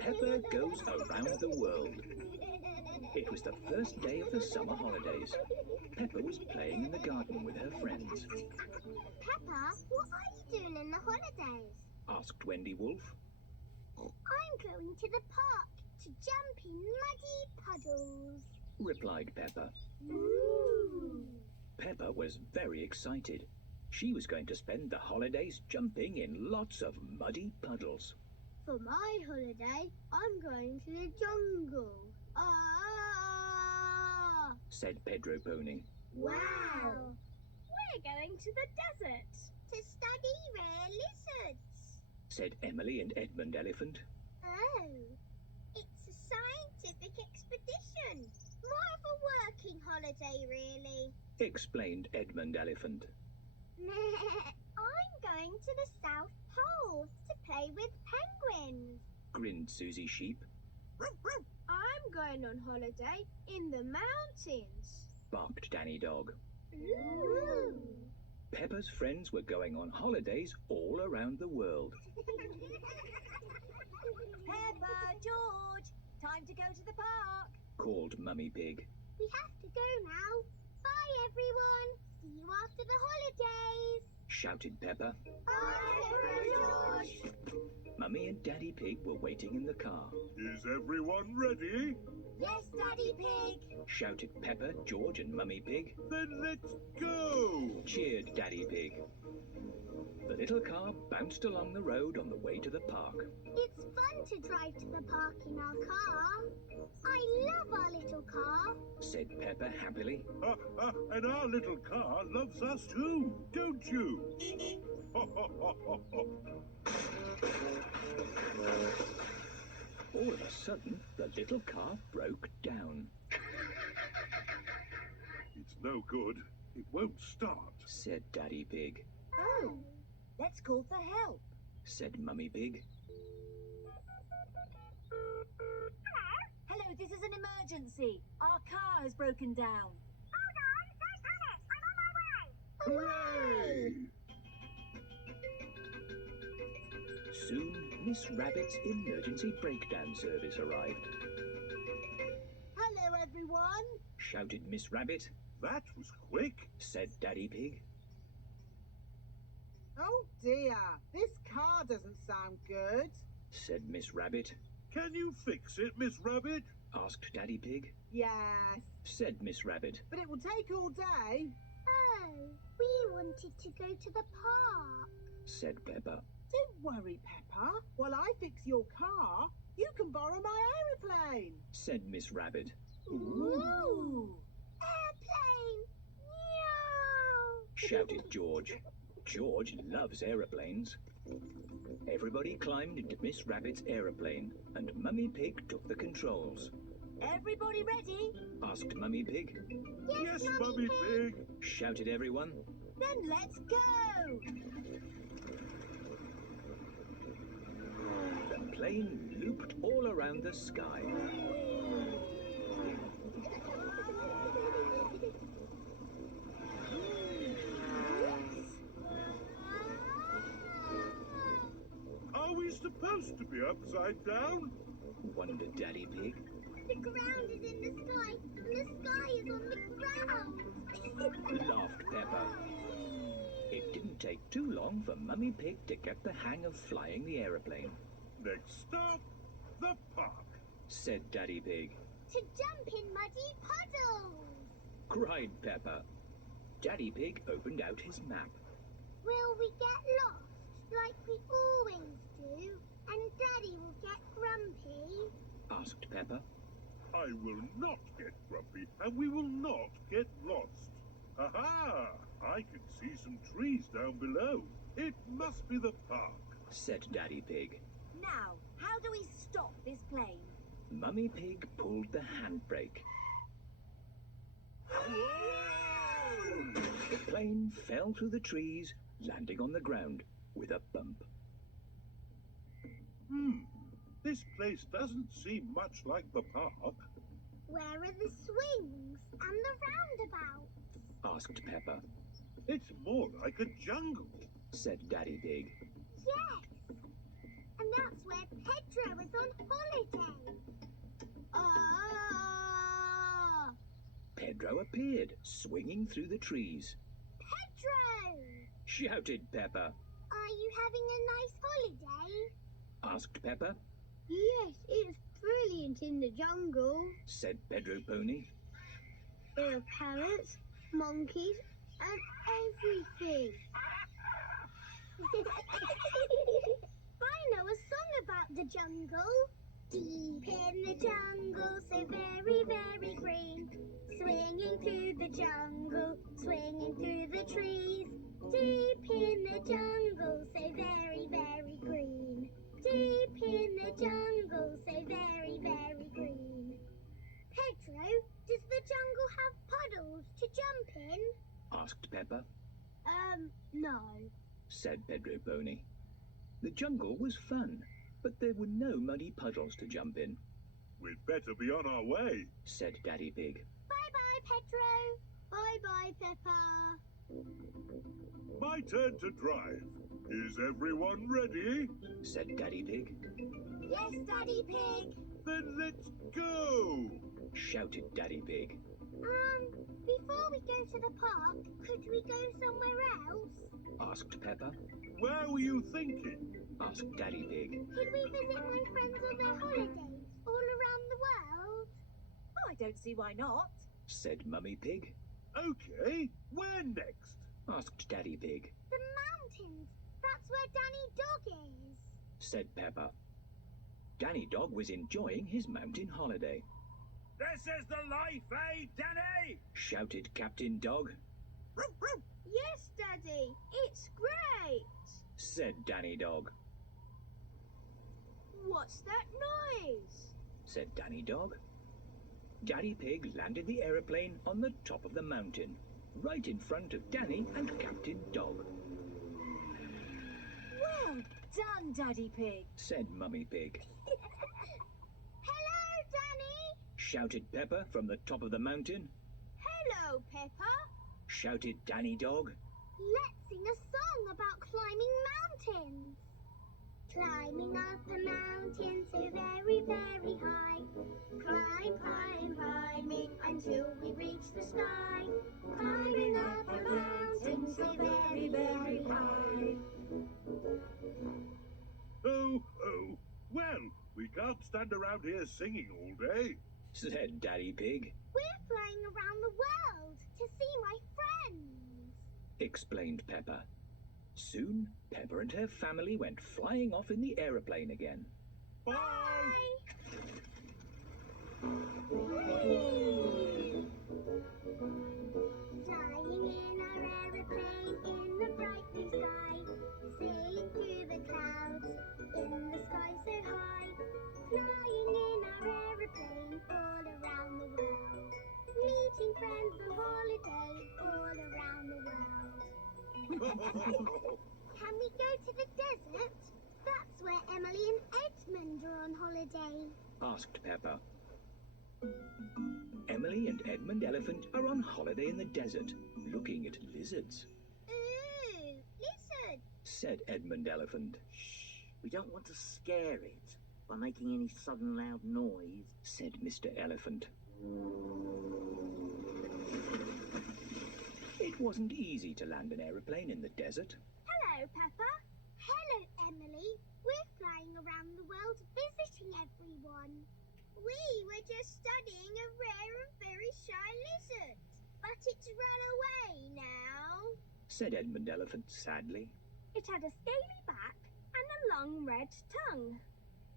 Peppa Goes Around the World. It was the first day of the summer holidays. Peppa was playing in the garden with her friends. Peppa, what are you doing in the holidays? Asked Wendy Wolf. I'm going to the park to jump in muddy puddles, Replied Peppa. Ooh. Peppa was very excited. She was going to spend the holidays jumping in lots of muddy puddles. For my holiday, I'm going to the jungle. Ah! Said Pedro Pony. Wow! We're going to the desert to study rare lizards, Said Emily and Edmund Elephant. Oh, it's a scientific expedition. More of a working holiday, really. Explained Edmund Elephant. I'm going to the South Pole to play with penguins. Grinned Susie Sheep. I'm going on holiday in the mountains. Barked Danny Dog. Ooh. Peppa's friends were going on holidays all around the world. Peppa, George, time to go to the park. Called Mummy Pig. We have to go now. Bye, everyone. See you after the holidays. Shouted Peppa. Bye, Peppa George. Mummy and Daddy Pig were waiting in the car. Is everyone ready? Yes, Daddy Pig. Shouted Peppa, George and Mummy Pig. Then let's go! Cheered Daddy Pig. The little car bounced along the road on the way to the park. It's fun to drive to the park in our car. I love our little car. Said Peppa happily. And our little car loves us too, don't you? All of a sudden, the little car broke down. It's no good. It won't start. Said Daddy Pig. Oh, let's call for help. Said Mummy Pig. Hello, this is an emergency. Our car has broken down. Hooray! Soon, Miss Rabbit's emergency breakdown service arrived. Hello, everyone. Shouted Miss Rabbit. That was quick. Said Daddy Pig. Oh dear, this car doesn't sound good. Said Miss Rabbit. Can you fix it, Miss Rabbit? Asked Daddy Pig. Yes, Said Miss Rabbit. but it will take all day. Oh, we wanted to go to the park. Said Peppa. Don't worry, Peppa. While I fix your car, you can borrow my aeroplane. Said Miss Rabbit. Ooh. Airplane! Meow! Shouted George. George loves aeroplanes. Everybody climbed into Miss Rabbit's aeroplane, and Mummy Pig took the controls. Everybody ready? Asked Mummy Pig. Yes, Mummy Pig. Shouted everyone. Then let's go. The plane looped all around the sky. Are we supposed to be upside down? Wondered Daddy Pig. The ground is in the sky, and the sky is on the ground. Laughed Peppa. It didn't take too long for Mummy Pig to get the hang of flying the aeroplane. Next stop, the park. Said Daddy Pig. To jump in muddy puddles. Cried Peppa. Daddy Pig opened out his map. Will we get lost like we always do? And Daddy will get grumpy? Asked Peppa. I will not get grumpy, and we will not get lost. Aha! I can see some trees down below. It must be the park. Said Daddy Pig. Now, how do we stop this plane? Mummy Pig pulled the handbrake. The plane fell through the trees, landing on the ground with a bump. This place doesn't seem much like the park. Where are the swings and the roundabouts? Asked Peppa. It's more like a jungle. Said Daddy Pig. Yes. and that's where Pedro was on holiday. Ah! Pedro appeared, swinging through the trees. Pedro! Shouted Peppa. Are you having a nice holiday? Asked Peppa. Yes, it's brilliant in the jungle. Said Pedro Pony. There are parrots, monkeys, and everything. I know a song about the jungle. Deep in the jungle, so very, very green. Swinging through the jungle, swinging through the trees. Deep in the jungle, so very, very green. Deep in the jungle, so very, very green. Pedro, does the jungle have puddles to jump in? Asked Peppa. No. Said Pedro Pony. The jungle was fun, but there were no muddy puddles to jump in. We'd better be on our way. Said Daddy Pig. Bye-bye, Pedro. Bye-bye, Peppa. My turn to drive. Is everyone ready? Said Daddy Pig. Yes, Daddy Pig. Then let's go! Shouted Daddy Pig. Before we go to the park, could we go somewhere else? Asked Peppa. Where were you thinking? Asked Daddy Pig. Could we visit my friends on their holidays all around the world? Oh, I don't see why not. Said Mummy Pig. Okay, where next? Asked Daddy Pig. The mountains. That's where Danny Dog is. Said Peppa. Danny Dog was enjoying his mountain holiday. This is the life, eh, Danny? Shouted Captain Dog. Yes, Daddy. It's great. Said Danny Dog. What's that noise? Said Danny Dog. Daddy Pig landed the aeroplane on the top of the mountain, right in front of Danny and Captain Dog. Well done, Daddy Pig. Said Mummy Pig. Hello, Danny. Shouted Peppa from the top of the mountain. Hello, Peppa. Shouted Danny Dog. Let's sing a song about climbing mountains. Climbing up a mountain so very, very high. Climb, climb, climbing until we reach the sky. Climbing up a mountain so very, very high. Oh, well, we can't stand around here singing all day. Said Daddy Pig. We're flying around the world to see my friends. Explained Peppa. Soon, Peppa and her family went flying off in the aeroplane again. Bye! Flying in our aeroplane in the bright blue sky, sailing through the clouds in the sky so high. Flying in our aeroplane all around the world, meeting friends on holiday all around the world. Can we go to the desert? That's where Emily and Edmund are on holiday. Asked Peppa. Emily and Edmund Elephant are on holiday in the desert, looking at lizards. Ooh, lizard. Said Edmund Elephant. Shh, we don't want to scare it by making any sudden loud noise. Said Mr. Elephant. It wasn't easy to land an aeroplane in the desert. Hello, Peppa. Hello, Emily. We're flying around the world visiting everyone. We were just studying a rare and very shy lizard, but it's run away now. Said Edmund Elephant sadly. It had a scaly back and a long red tongue.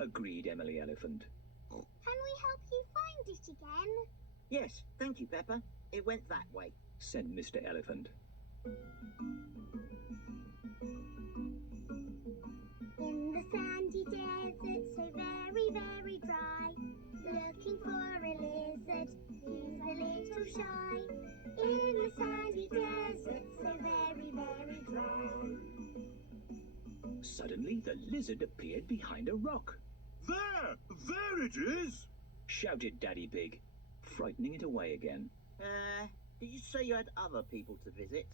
Agreed Emily Elephant. Can we help you find it again? Yes, thank you, Peppa. It went that way. Said Mr. Elephant. In the sandy desert, so very, very dry, looking for a lizard who's a little shy. In the sandy desert, so very, very dry. Suddenly, the lizard appeared behind a rock. There it is! Shouted Daddy Pig, frightening it away again. Did you say you had other people to visit?